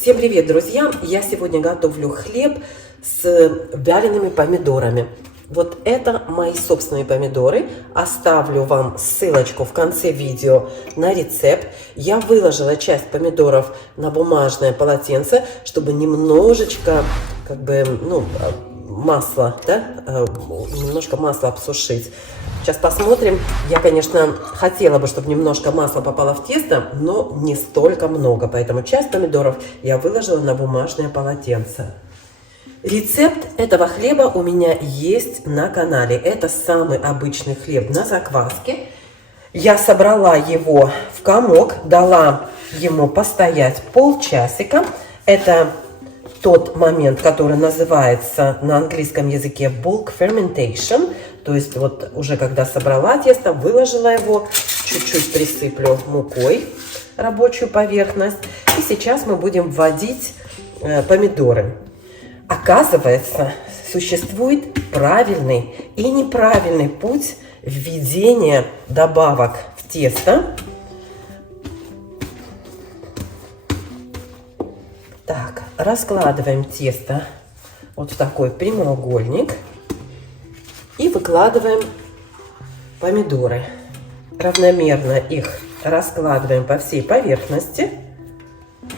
Всем привет, друзья! Я сегодня готовлю хлеб с вялеными помидорами. Вот это мои собственные помидоры. Оставлю вам ссылочку в конце видео на рецепт. Я выложила часть помидоров на бумажное полотенце, чтобы немножечко, масло, немножко масла обсушить. Сейчас посмотрим. Я, конечно, хотела бы, чтобы немножко масла попало в тесто, но не столько много. Поэтому часть помидоров я выложила на бумажное полотенце. Рецепт этого хлеба у меня есть на канале. Это самый обычный хлеб на закваске. Я собрала его в комок, дала ему постоять полчасика. Это тот момент, который называется на английском языке bulk fermentation. То есть вот уже когда собрала тесто, выложила его, чуть-чуть присыплю мукой рабочую поверхность. И сейчас мы будем вводить помидоры. Оказывается, существует правильный и неправильный путь введения добавок в тесто. Так, раскладываем тесто вот в такой прямоугольник и выкладываем помидоры. Равномерно их раскладываем по всей поверхности.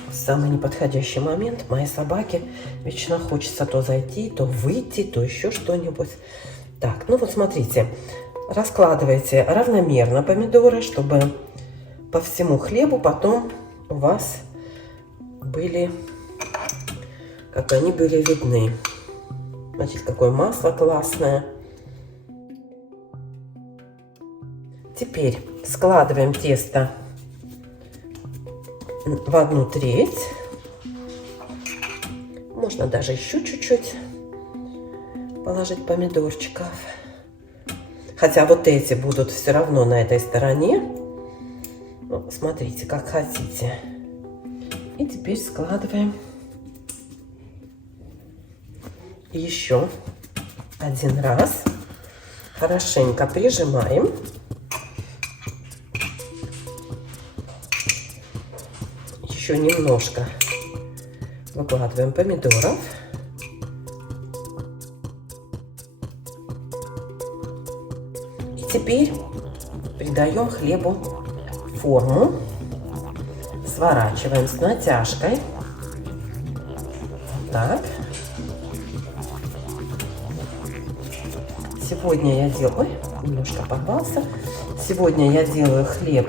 В самый неподходящий момент моей собаке вечно хочется то зайти, то выйти, то еще что-нибудь. Так, ну вот смотрите, раскладывайте равномерно помидоры, чтобы по всему хлебу потом у вас были, как они были видны. Смотрите, какое масло классное. Теперь складываем тесто в 1/3. Можно даже еще чуть-чуть положить помидорчиков. Хотя вот эти будут все равно на этой стороне. Ну, смотрите, как хотите. И теперь складываем еще один раз. Хорошенько прижимаем. Еще немножко выкладываем помидоров. И теперь придаем хлебу форму. Сворачиваем с натяжкой. Так. Сегодня я делаю... Ой, немножко порвался. Сегодня я делаю хлеб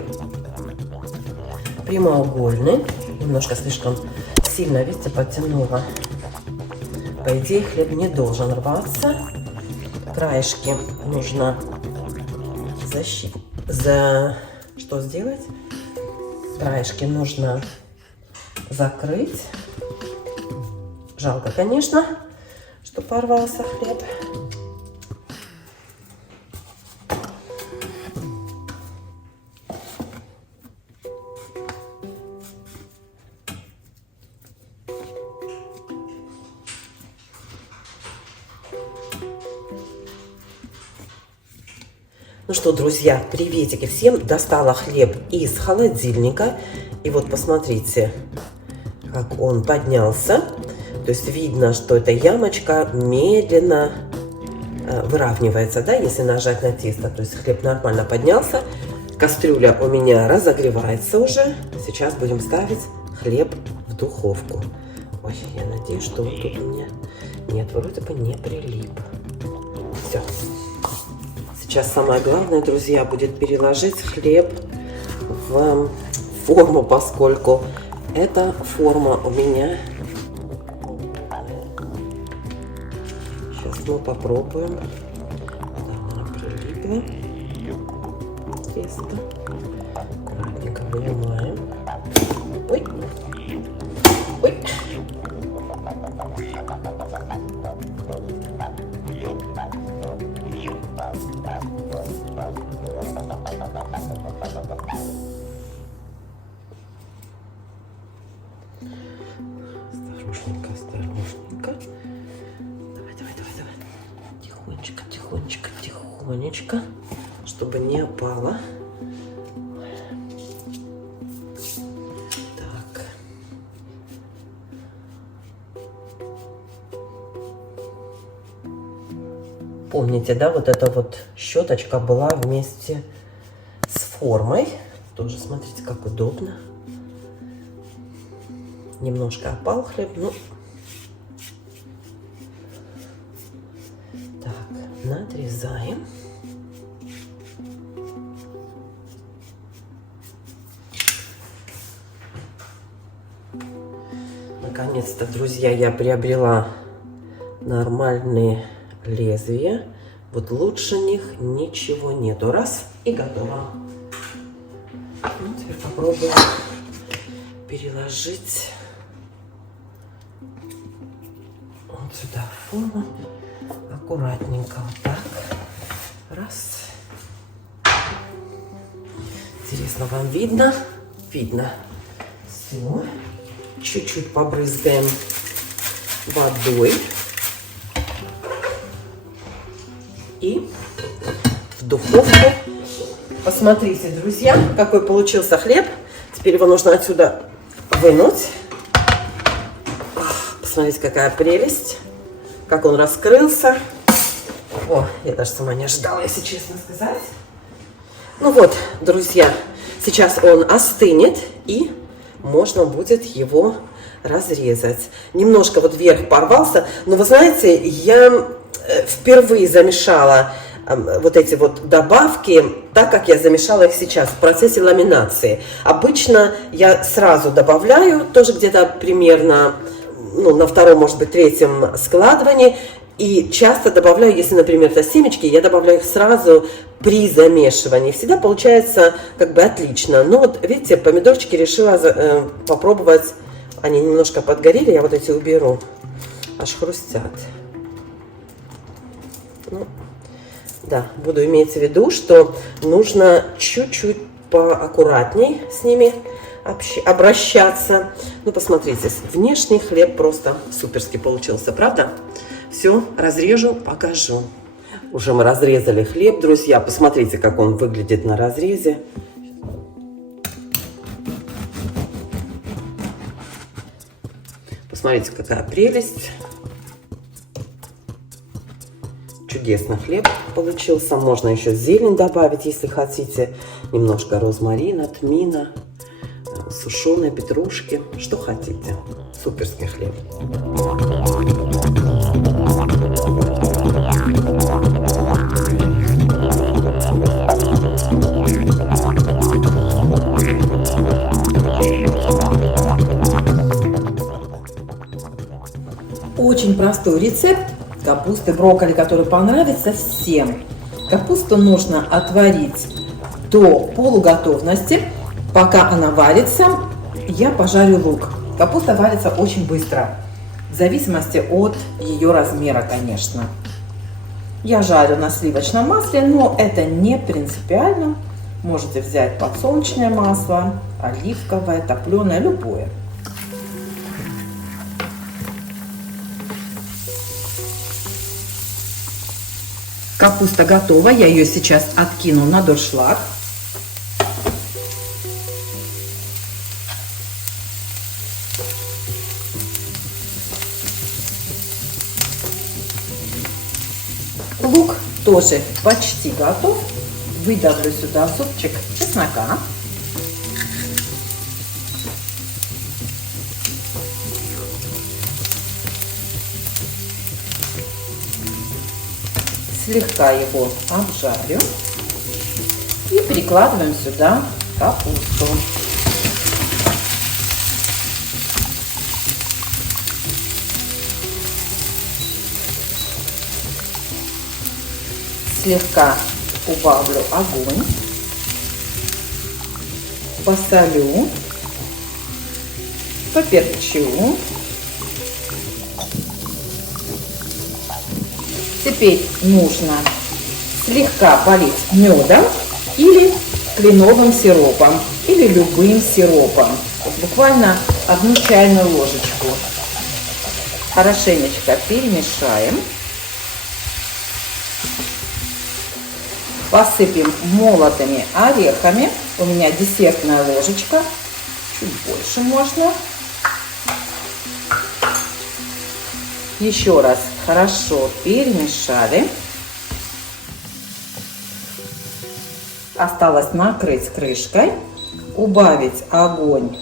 прямоугольный. Немножко слишком сильно, видите, подтянула. По идее, хлеб не должен рваться. Краешки нужно что сделать? Краешки нужно закрыть. Жалко, конечно, что порвался хлеб. Ну что, друзья, приветики всем. Достала хлеб из холодильника. И вот посмотрите, как он поднялся. То есть видно, что эта ямочка медленно выравнивается, да, если нажать на тесто. То есть хлеб нормально поднялся. Кастрюля у меня разогревается уже. Сейчас будем ставить хлеб в духовку. Ой, я надеюсь, что вот тут у меня... Нет, вроде бы не прилип. Все. Сейчас самое главное, друзья, будет переложить хлеб в форму, поскольку эта форма у меня... Сейчас мы попробуем. Да, она прилипла. Тесто. Аккуратненько вынимаем. Ой. Ой. Осторожненько, осторожненько. Давай. Тихонечко, чтобы не опало. Так. Помните, да, вот эта вот щеточка была вместе с формой. Тоже смотрите, как удобно. Немножко опал хлеб, ну. Так, надрезаем. Наконец-то, друзья, я приобрела нормальные лезвия. Вот лучше них ничего нету. Раз, и готово. Ну, теперь попробую переложить вот сюда форму. Аккуратненько вот так. Раз. Интересно, вам видно? Видно. Все. Чуть-чуть побрызгаем водой. И в духовку. Посмотрите, друзья, какой получился хлеб. Теперь его нужно отсюда вынуть. Посмотрите, какая прелесть. Как он раскрылся. О, я даже сама не ожидала, если честно сказать. Ну вот, друзья, сейчас он остынет, и можно будет его разрезать. Немножко вот вверх порвался, но вы знаете, я впервые замешала вот эти вот добавки, так как я замешала их сейчас в процессе ламинации. Обычно я сразу добавляю, тоже где-то примерно, ну, на втором, может быть, третьем складывании. И часто добавляю, если, например, это семечки, я добавляю их сразу при замешивании. Всегда получается как бы отлично. Но вот, видите, помидорчики решила попробовать. Они немножко подгорели, я вот эти уберу. Аж хрустят. Ну, да, буду иметь в виду, что нужно чуть-чуть поаккуратней с ними обращаться. Ну, посмотрите, внешний хлеб просто суперски получился, правда? Все, разрежу, покажу. Уже мы разрезали хлеб, друзья. Посмотрите, как он выглядит на разрезе. Посмотрите, какая прелесть. Чудесный хлеб получился. Можно еще зелень добавить, если хотите. Немножко розмарина, тмина, сушеной петрушки. Что хотите. Суперский хлеб. Очень простой рецепт капусты брокколи, который понравится всем. Капусту нужно отварить до полуготовности. Пока она варится, я пожарю лук. Капуста варится очень быстро, в зависимости от ее размера, конечно. Я жарю на сливочном масле, но это не принципиально. Можете взять подсолнечное масло, оливковое, топленое, любое. Капуста готова, я ее сейчас откину на дуршлаг. Лук тоже почти готов. Выдавлю сюда супчик чеснока. Слегка его обжарю и перекладываем сюда капусту. Слегка убавлю огонь, посолю, поперчу. Теперь нужно слегка полить медом или кленовым сиропом, или любым сиропом. Вот буквально 1 чайную ложечку. Хорошенечко перемешаем. Посыпем молотыми орехами. У меня десертная ложечка. Чуть больше можно. Еще раз хорошо перемешали. Осталось накрыть крышкой, убавить огонь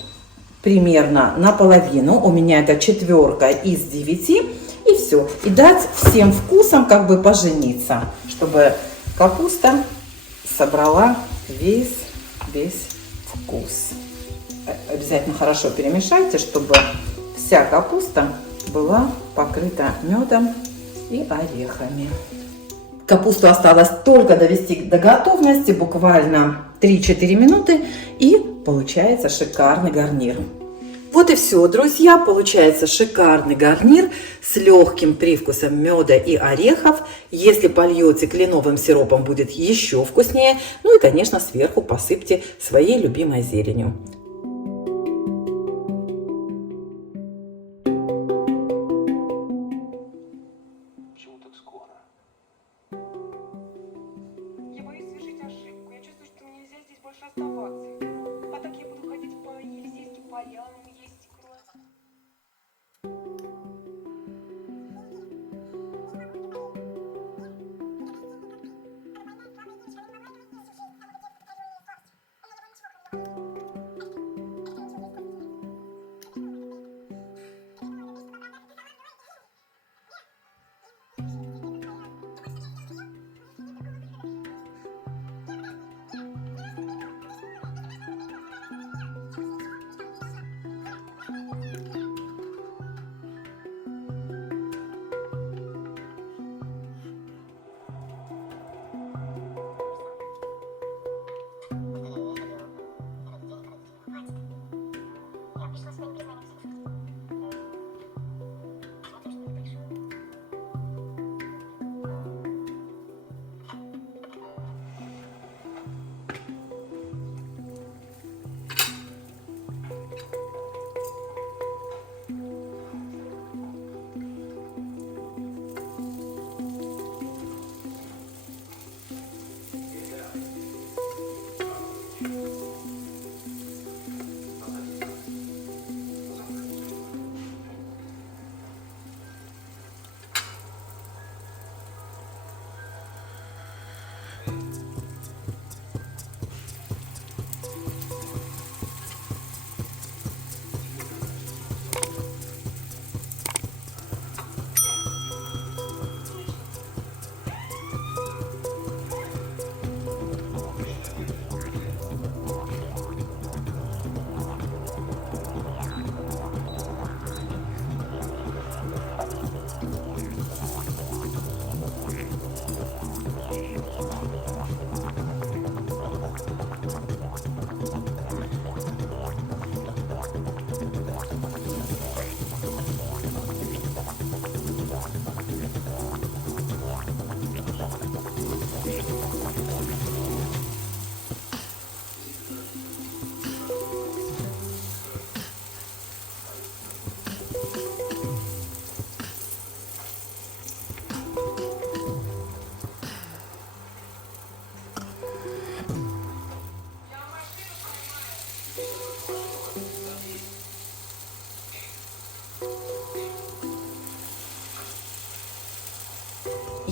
примерно наполовину. У меня это 4 из 9. И все. И дать всем вкусам как бы пожениться, чтобы капуста собрала весь вкус. Обязательно хорошо перемешайте, чтобы вся капуста была покрыта медом и орехами. Капусту осталось только довести до готовности, буквально 3-4 минуты, и получается шикарный гарнир. Вот и все, друзья, получается шикарный гарнир с легким привкусом меда и орехов. Если польете кленовым сиропом, будет еще вкуснее. Ну и, конечно, сверху посыпьте своей любимой зеленью. Почему так скоро? Я боюсь совершить ошибку. Я чувствую, что мне нельзя здесь больше оставаться. А так я буду ходить по Елисейским полянам, есть кровь.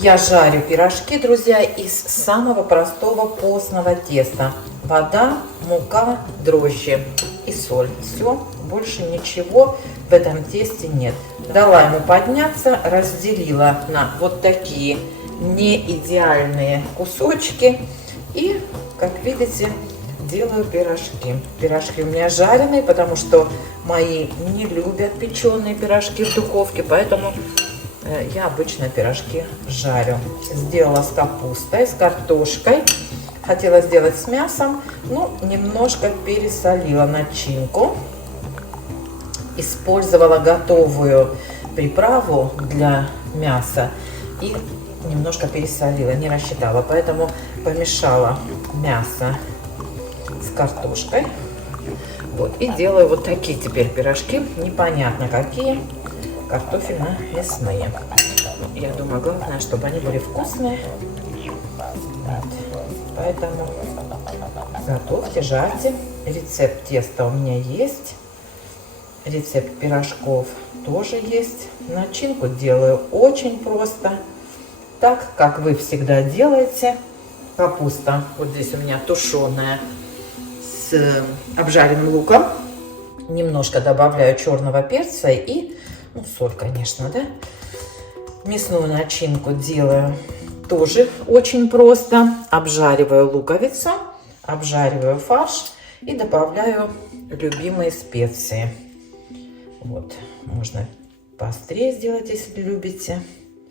Я жарю пирожки, друзья, из самого простого постного теста. Вода, мука, дрожжи и соль. Все, больше ничего в этом тесте нет. Дала ему подняться, разделила на вот такие не идеальные кусочки. И, как видите, делаю пирожки. Пирожки у меня жареные, потому что мои не любят печеные пирожки в духовке, поэтому я обычно пирожки жарю. Сделала с капустой, с картошкой. Хотела сделать с мясом, но немножко пересолила начинку. Использовала готовую приправу для мяса и немножко пересолила, не рассчитала. Поэтому помешала мясо с картошкой. Вот, и делаю вот такие теперь пирожки. Непонятно какие. Картофельно-мясные. Я думаю, главное, чтобы они были вкусные. Вот. Поэтому готовьте, жарьте. Рецепт теста у меня есть. Рецепт пирожков тоже есть. Начинку делаю очень просто. Так, как вы всегда делаете. Капуста вот здесь у меня тушеная с обжаренным луком. Немножко добавляю черного перца и, ну, соль, конечно, да. Мясную начинку делаю тоже очень просто. Обжариваю луковицу, обжариваю фарш и добавляю любимые специи. Вот, можно поострее сделать, если любите.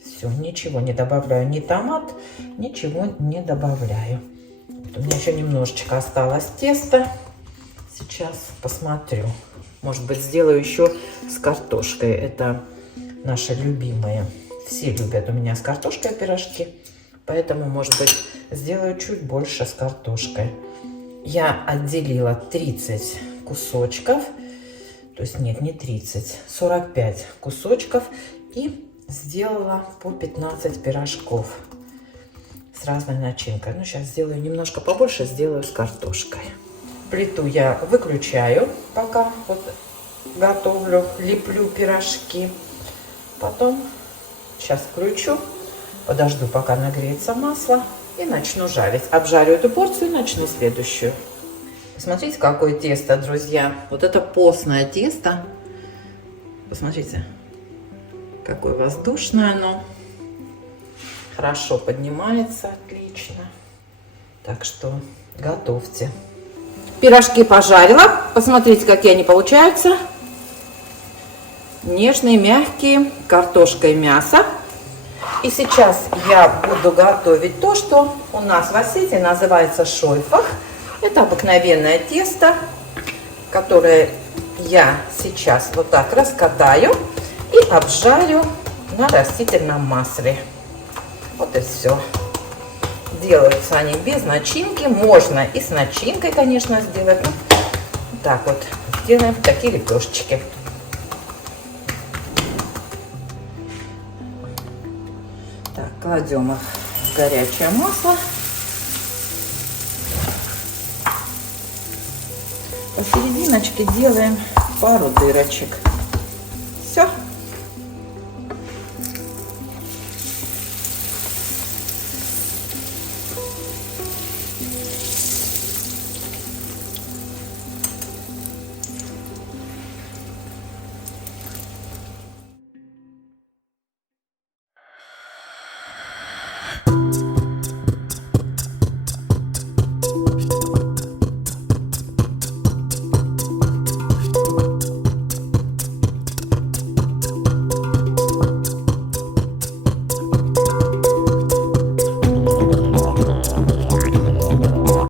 Все, ничего не добавляю, ни томат, ничего не добавляю. Вот у меня еще немножечко осталось теста. Сейчас посмотрю. Может быть, сделаю еще с картошкой. Это наши любимые. Все любят у меня с картошкой пирожки. Поэтому, может быть, сделаю чуть больше с картошкой. Я отделила 30 кусочков. То есть, нет, не 30, 45 кусочков. И сделала по 15 пирожков с разной начинкой. Ну, сейчас сделаю немножко побольше, сделаю с картошкой. Плиту я выключаю, пока вот готовлю, леплю пирожки. Потом сейчас включу, подожду, пока нагреется масло, и начну жарить. Обжарю эту порцию и начну следующую. Посмотрите, какое тесто, друзья. Вот это постное тесто. Посмотрите, какое воздушное оно. Хорошо поднимается, отлично. Так что готовьте. Пирожки пожарила. Посмотрите, какие они получаются. Нежные, мягкие, картошка и мясо. И сейчас я буду готовить то, что у нас в Осетии называется шойфах. Это обыкновенное тесто, которое я сейчас вот так раскатаю и обжарю на растительном масле. Вот и все. Делаются они без начинки. Можно и с начинкой, конечно, сделать. Ну, вот так вот сделаем такие лепешечки. Так, кладем их в горячее масло. Посерединочке делаем пару дырочек. Все.